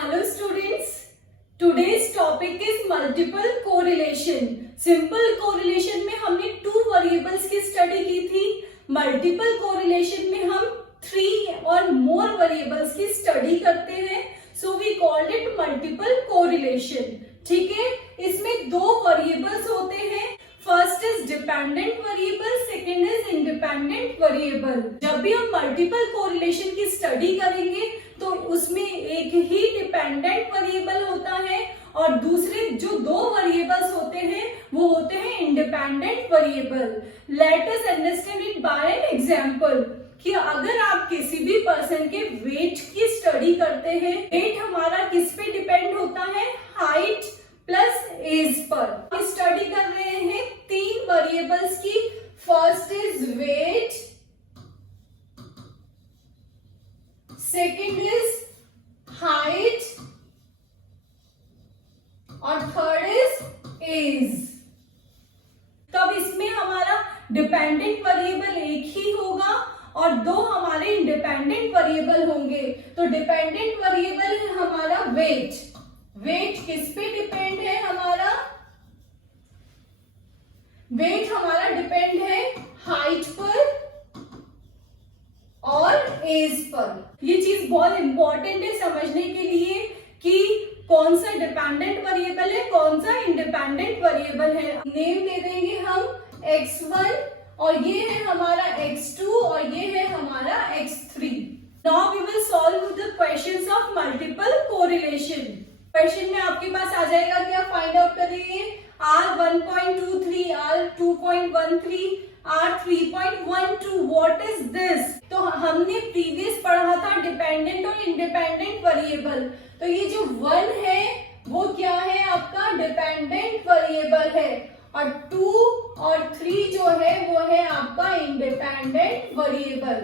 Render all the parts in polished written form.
Hello students, today's topic is multiple correlation. Simple correlation में हमने 2 variables की study की थी. Multiple correlation में हम 3 और more variables की study करते हैं. So we called it multiple correlation. ठीक है, इसमें 2 variables होते हैं. First is dependent variable, second is independent variable. जब भी हम मल्टीपल कोरिलेशन की स्टडी करेंगे तो उसमें एक ही डिपेंडेंट वेरिएबल होता है और दूसरे जो 2 वेरिएबल्स होते हैं वो होते हैं independent variable. Let us understand it by an example कि अगर आप किसी भी पर्सन के वेट की स्टडी करते हैं, वेट हमारा किस पे डिपेंड होता है? हाइट प्लस एज पर. स्टडी कर रहे हैं 3 वेरिएबल्स की. First is weight, second is height और थर्ड इज एज. तब इसमें हमारा डिपेंडेंट वेरिएबल एक ही होगा और 2 हमारे इंडिपेंडेंट वेरिएबल होंगे. तो डिपेंडेंट वेरिएबल है हमारा वेट. वेट किस पे डिपेंड है? हमारा वेट हमारा डिपेंड है हाइट पर और एज पर. ये चीज बहुत इंपॉर्टेंट है समझने के लिए कि कौन सा डिपेंडेंट वेरिएबल है, कौन सा इंडिपेंडेंट वेरिएबल है. नेम दे देंगे हम x1 और ये है हमारा x2 और ये है हमारा x3. Now we will solve the questions of multiple correlation. Question में आपके पास आ जाएगा कि आप फाइंड आउट करेंगे R1.23, R2.13, R3.12. What is this? तो हमने प्रीवियस पढ़ा था डिपेंडेंट और इंडिपेंडेंट वेरिएबल. तो ये जो 1 है वो क्या है? आपका डिपेंडेंट वेरिएबल है और 2 और 3 जो है वो है आपका इंडिपेंडेंट वेरिएबल.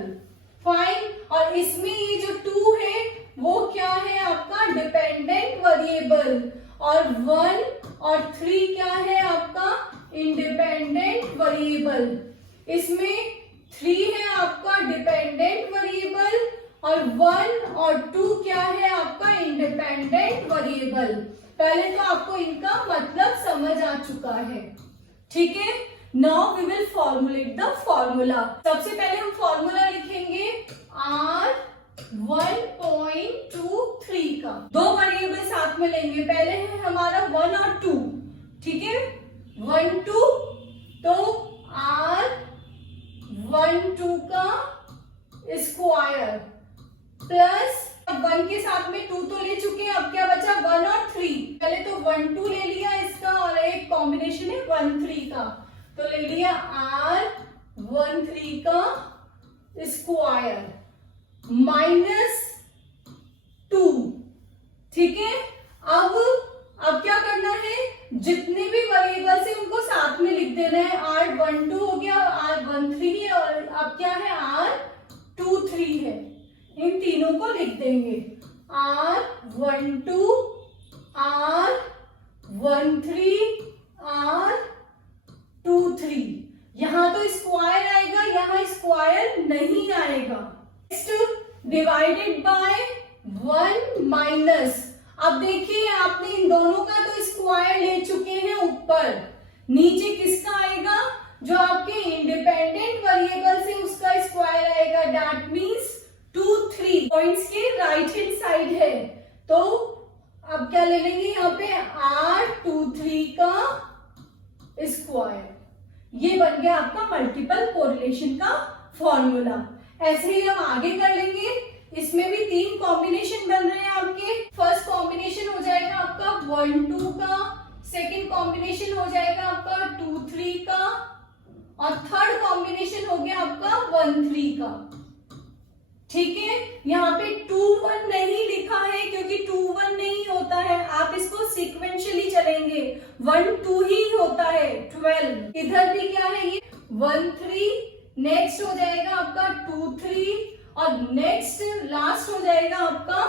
फाइन. और इसमें ये जो 2 है वो क्या है? आपका डिपेंडेंट वेरिएबल और 1 और 3 क्या है? आपका इंडिपेंडेंट वेरिएबल. इसमें 3 है आपका डिपेंडेंट वेरिएबल और 1 और 2 क्या है? आपका इंडिपेंडेंट वेरिएबल. पहले तो आपको इनका मतलब समझ आ चुका है. ठीक है. Now we will formulate the formula. सबसे पहले हम फॉर्मूला लिखेंगे R1.23 का. 2 वेरिएबल साथ में लेंगे. पहले है हमारा 1 और 2. ठीक है. 1 2 तो R12 का स्क्वायर प्लस 1 के साथ में 2 तो ले चुके हैं. अब क्या बचा? 1 और 3. पहले तो 1 2 ले लिया इसका और एक कॉम्बिनेशन है 1 3 का. तो ले लिया R13 का स्क्वायर माइनस 2. ठीक है. अब क्या करना है? जितने भी वेरिएबल्स है उनको साथ में लिख देना है. R12 हो गया, R13 है और अब क्या है? R23 है. इन तीनों को लिख देंगे. R12, R13, R23. यहां तो स्क्वायर आएगा, यहां स्क्वायर नहीं आएगा. Divided by 1 minus. अब देखिए आपने इन दोनों का तो स्क्वायर ले चुके हैं ऊपर. नीचे किसका आएगा? जो आपके इंडिपेंडेंट वेरिएबल से उसका स्क्वायर आएगा. दैट मीन्स 2 3 पॉइंट्स के राइट हैंड साइड है. तो अब क्या ले लेंगे यहाँ पे? R23 का स्क्वायर. ये बन गया आपका मल्टीपल कोरिलेशन का फॉर्मूला. ऐसे ही हम आगे कर लेंगे. इसमें भी 3 कॉम्बिनेशन बन रहे हैं आपके. फर्स्ट कॉम्बिनेशन हो जाएगा आपका 1 2 का, सेकंड कॉम्बिनेशन हो जाएगा आपका 2 3 का और थर्ड कॉम्बिनेशन हो गया आपका 1 3 का. ठीक है. यहाँ पे 2 1 नहीं लिखा है क्योंकि 2 1 नहीं होता है. आप इसको सीक्वेंशियली चलेंगे. 1 2 ही होता है. 12. इधर भी क्या है? ये 1 3. नेक्स्ट हो जाएगा आपका 2 3 और नेक्स्ट लास्ट हो जाएगा आपका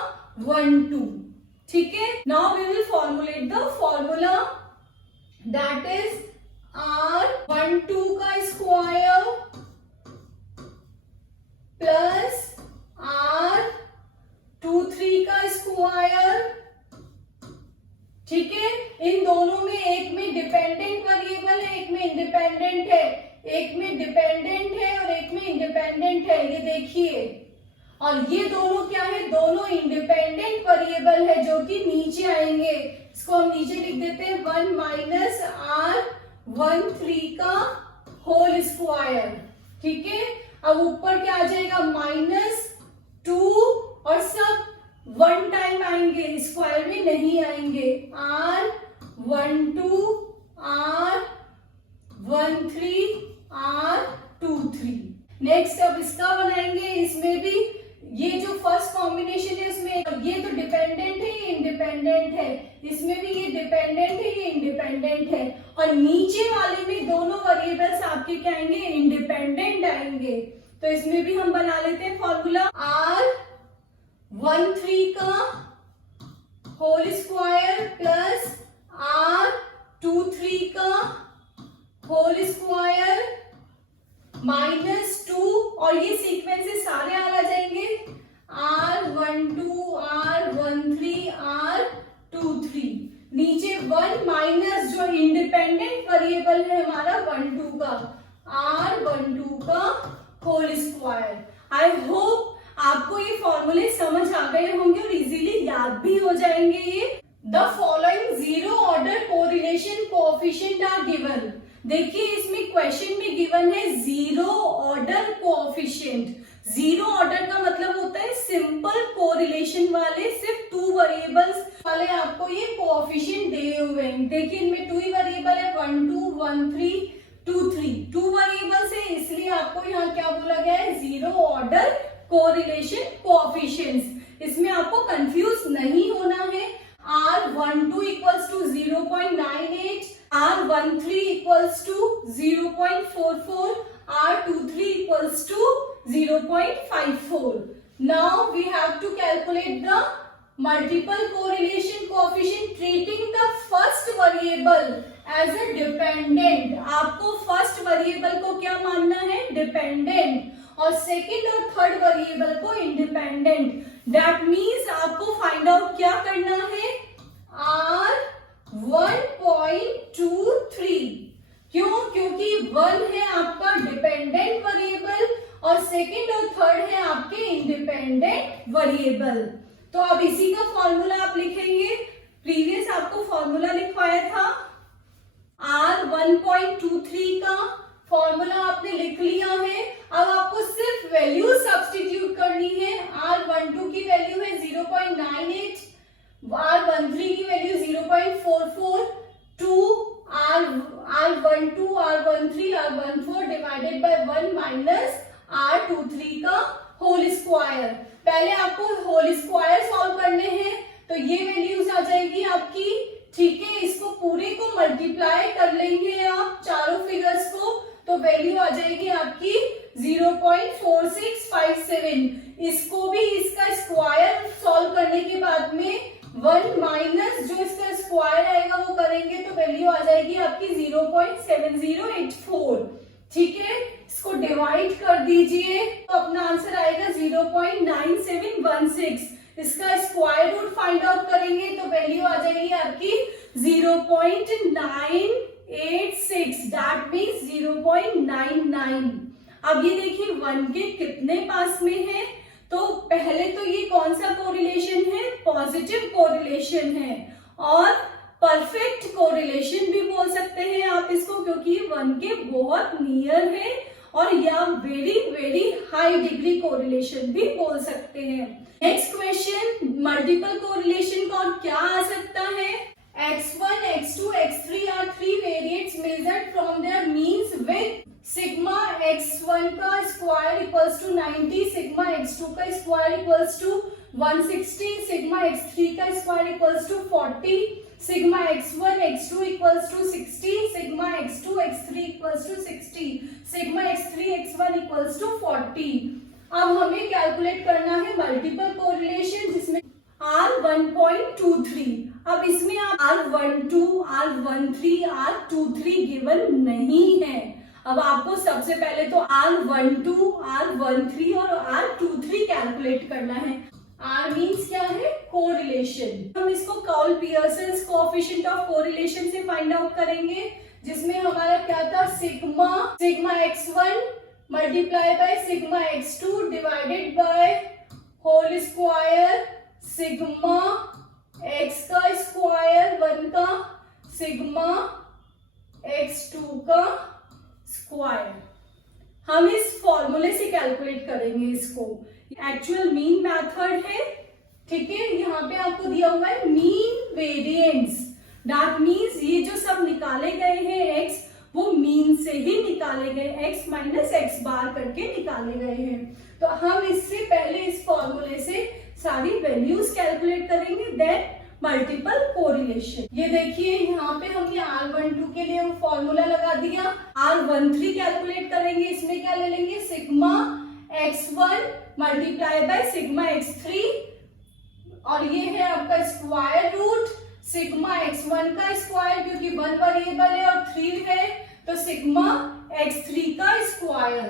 1 2. ठीक है. Now we will formulate the formula. That is R12 का स्क्वायर प्लस R 2 3 का स्क्वायर, ठीक है। इन दोनों में एक में डिपेंडेंट वेरिएबल है, एक में इंडिपेंडेंट है, एक में डिपेंडेंट है और एक में इंडिपेंडेंट है, ये देखिए। और ये दोनों क्या है, दोनों इंडिपेंडेंट वेरिएबल है जो कि नीचे आएंगे। इसको हम नीचे लिख देते हैं 1 माइनस R13 का होल स्क्वायर, ठीक है। अब ऊपर क्या आ जाएगा, -2 और सब 1 टाइम आएंगे, स्क्वायर में नहीं आएंगे। R12 R13 R23। नेक्स्ट अब इसका बनाएंगे, इसमें भी ये जो फर्स्ट कॉम्बिनेशन है उसमें ये तो डिपेंडेंट है, ये इंडिपेंडेंट है, इसमें भी ये डिपेंडेंट है, ये इंडिपेंडेंट है, और नीचे वाले में दोनों वेरिएबल्स आपके क्या आएंगे, इंडिपेंडेंट आएंगे। तो इसमें भी हम बना लेते हैं फॉर्मूला, R13 का होल स्क्वायर प्लस R23 का होल स्क्वायर -2, और ये सीक्वेंसेस सारे आ जाएंगे, R12 R13 R23। नीचे 1 माइनस जो इंडिपेंडेंट वेरिएबल है हमारा 12 का, R12 का होल स्क्वायर। आई होप आपको ये फॉर्मूले समझ आ गए होंगे और इजीली याद भी हो जाएंगे ये। The following zero order correlation coefficient are given. देखिए इसमें क्वेश्चन में गिवन है zero order coefficient. Zero order का मतलब होता है सिंपल कोरिलेशन वाले, सिर्फ 2 वेरिएबल्स वाले आपको ये कोएफिशिएंट दिए हुए हैं। देखिए इनमें 2 ही वेरिएबल है, 1 2 1 3 2 3, 2 वेरिएबल्स है, इसलिए आपको यहाँ क्या बोला गया है, जीरो ऑर्डर कोरिलेशन कोएफिशिएंट्स। इसमें आपको कंफ्यूज नहीं होना है। R12 equals to 0.98, R13 equals to 0.44, R23 equals to 0.54. Now we have to calculate the multiple correlation coefficient treating the first variable as a dependent. आपको फर्स्ट वेरिएबल को क्या मानना है, डिपेंडेंट, और सेकेंड और थर्ड वेरिएबल को independent. That means आपको find out क्या करना है, R1.23। क्यों, क्योंकि 1 है आपका डिपेंडेंट वेरिएबल और सेकेंड और थर्ड है आपके इंडिपेंडेंट वेरिएबल। तो अब इसी का फॉर्मूला आप लिखेंगे, प्रीवियस आपको फॉर्मूला लिखवाया था। R1.23 का फॉर्मूला आपने लिख लिया है। अब आपको सिर्फ वैल्यू सब्स्टिट्यूट करनी है। R12 की वैल्यू है 0.98, R13 की value 0.44, 2 R12 R13 R14 divided by 1 minus R23 का होल स्क्वायर। पहले आपको होल स्क्वायर सॉल्व करने हैं, तो ये वैल्यूज आ जाएगी आपकी, ठीक है। इसको पूरे को मल्टीप्लाई कर लेंगे आप चारों फिगर्स को, तो वैल्यू आ जाएगी आपकी 0.4657। इसको भी इसका स्क्वायर सॉल्व करने के बाद में 1 माइनस जो इसका स्क्वायर आएगा वो करेंगे, तो वैल्यू आ जाएगी आपकी 0.7084, ठीक है। इसको डिवाइड कर दीजिए तो अपना आंसर आएगा 0.9716। इसका स्क्वायर रूट फाइंड आउट करेंगे तो वैल्यू आ जाएगी आपकी 0.986, दैट मीन्स 0.99। अब ये देखिए 1 के कितने पास में है, तो पहले तो ये कौन सा कोरिलेशन है, पॉजिटिव कोरिलेशन है, और परफेक्ट कोरिलेशन भी बोल सकते हैं आप इसको, क्योंकि ये 1 के बहुत नियर है, और या very very high degree correlation भी बोल सकते हैं। नेक्स्ट क्वेश्चन, मल्टीपल कोरिलेशन का और क्या आ सकता है, x1 x2 x3 are 3 variates measured from their means with sigma x1 का square equals to 90, sigma x2 का square equals to 160, sigma x3 का square equals to 40, sigma x1 x2 equals to 60, sigma x2 x3 equals to 60, sigma x3 x1 equals to 40। अब हमें calculate करना है multiple correlation, जिसमें R1.23। अब इसमें आप R12 R13 R23 गिवन नहीं है। अब आपको सबसे पहले तो R12 R13 और R23 कैलकुलेट करना है। R मीन्स क्या है, कोरिलेशन। हम इसको Karl Pearson's coefficient of correlation से फाइंड आउट करेंगे, जिसमें हमारा क्या था, sigma x1 multiply by sigma x2 divided by whole square sigma x का स्क्वायर 1 का सिग्मा x2 का स्क्वायर। हम इस फॉर्मूले से कैलकुलेट करेंगे इसको। एक्चुअल मीन मेथड है, ठीक है। यहाँ पे आपको दिया हुआ है मीन वेरिएंस, दैट मीन्स ये जो सब निकाले गए हैं x, वो मीन से ही निकाले गए, x माइनस एक्स बार करके निकाले गए हैं। तो हम इससे पहले इस फॉर्मूले से सारी वैल्यूज कैलकुलेट करेंगे, देन मल्टीपल कोरिलेशन। ये देखिए यहाँ पे हमने R12 के लिए फॉर्मूला लगा दिया। R13 कैलकुलेट करेंगे, इसमें क्या ले लेंगे, sigma x1 multiply by sigma x3, और ये है आपका स्क्वायर रूट सिग्मा x1 का स्क्वायर, क्योंकि 1 वेरिएबल है और 3 है, तो सिग्मा x3 का स्क्वायर।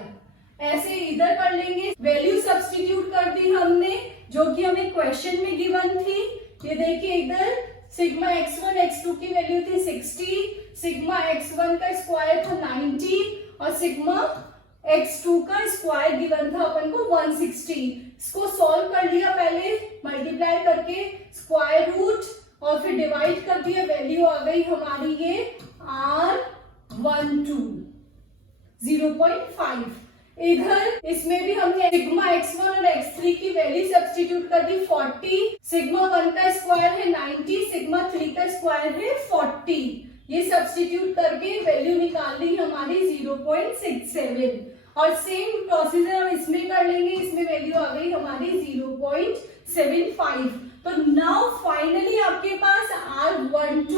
ऐसे इधर कर लेंगे, वैल्यू सब्स्टिट्यूट कर दी हमने जो कि हमें क्वेश्चन में गिवन थी। ये देखिए इधर सिग्मा x1 x2 की वैल्यू थी 60, सिग्मा x1 का स्क्वायर था 90 और सिग्मा x2 का स्क्वायर गिवन था अपन को 160। इसको सॉल्व कर लिया पहले मल्टीप्लाई करके स्क्वायर रूट और फिर डिवाइड कर दिया, वैल्यू आ गई हमारी ये R12 0.5। इधर इसमें भी हमने सिग्मा x1 और x3 की वैल्यू सब्स्टिट्यूट कर दी 40, सिग्मा 1 का स्क्वायर है 90, सिग्मा 3 का स्क्वायर है 40। ये सब्स्टिट्यूट करके वैल्यू निकाल ली हमारी 0.67, और सेम प्रोसीजर हम इसमें कर लेंगे, इसमें वैल्यू आ गई हमारी 0.75। तो नाउ फाइनली आपके पास R12,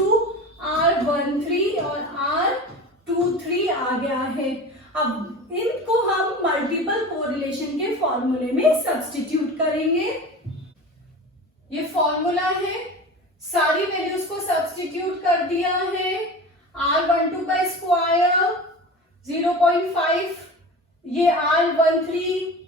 R13 और R23 आ गया है। अब इनको हम मल्टीपल कोरिलेशन के फॉर्मूले में सब्स्टिट्यूट करेंगे। ये फॉर्मूला है, सारी वैल्यूज को सब्स्टिट्यूट कर दिया है। R12 का स्क्वायर 0.5, ये R13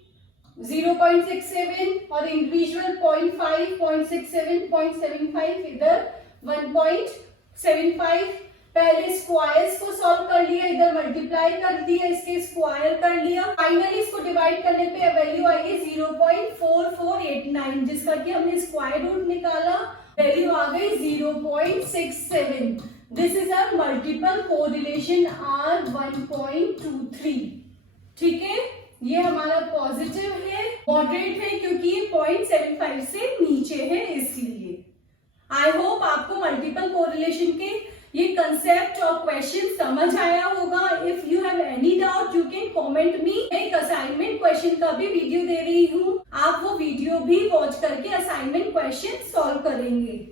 0.67 और इंडिविजुअल 0.5, 0.67, 0.75, इधर 1.75। पहले स्क्वायर्स को सॉल्व कर लिया, इधर मल्टीप्लाई कर दिया, इसके स्क्वायर कर लिया, फाइनली इसको डिवाइड करने पे वैल्यू आई है 0.4489, जिसका कि हमने स्क्वायर रूट निकाला, वैल्यू आ गई 0.67। This is our multiple correlation R1.23। ठीक है, ये हमारा पॉजिटिव है, मॉडरेट है क्योंकि ये 0.75 से नीचे है इसलिए। आई होप आपको मल्टीपल कोरिलेशन के ये कंसेप्ट और क्वेश्चन समझ आया होगा। If you have any doubt you can comment me. एक असाइनमेंट क्वेश्चन का भी वीडियो दे रही हूँ, आप वो वीडियो भी वॉच करके असाइनमेंट क्वेश्चन सॉल्व करेंगे।